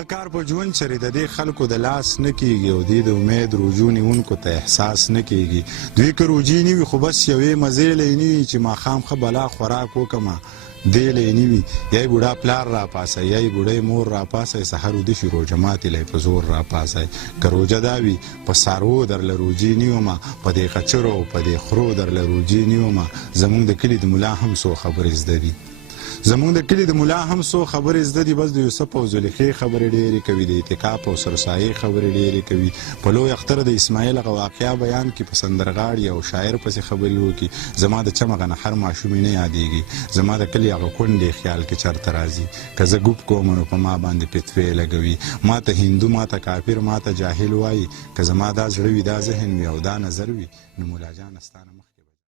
ښه کار په ژوند چرې د دې خلکو د لاس نه کیږي او دوی د امید روجو نیونکو ته احساس نه کیږي. دوی که روجې نه وي خو بس یوې مزې لی نه وي چې ماښام ښه بلا خوراک وکړمه دی لی نه وي. یا یې بوډا پلار راپاسی یا یې بوډۍ مور راپاسی سحر وده شي روژه ماتې لی په زور راپاسی. که روژه دا وي په څاروو درله روجې نیومه په دې کچرو او په دې خرو درله روجې نیومه. زموږ د کلي د ملا هم څو خبرې زده دي زموږ د کلي د ملا هم څو خبرې زده دي. بس د یوسف او زلیخې خبرې ډېرې کوي د اعتکاف او سرسایې خبرې ډېرې کوي. په لوی اختر د اسماعیل هغه واقعه بیان کړي په سندرغاړي او شاعر پسې خبرې وکړي. زما د چمغه نه هر ماشومې نه یادېږي زما د کلي هغه کونډې خیال کې چرته راځي. که زه ګوپ کوم نو په ما باندې فتوې لګوي. ما ته هندو ما ته کافر ما ته جاهل وایي. که زما دا زړه وي دا ذهن وي او دا نظر وي نو مولا جانه ستا نه مخکې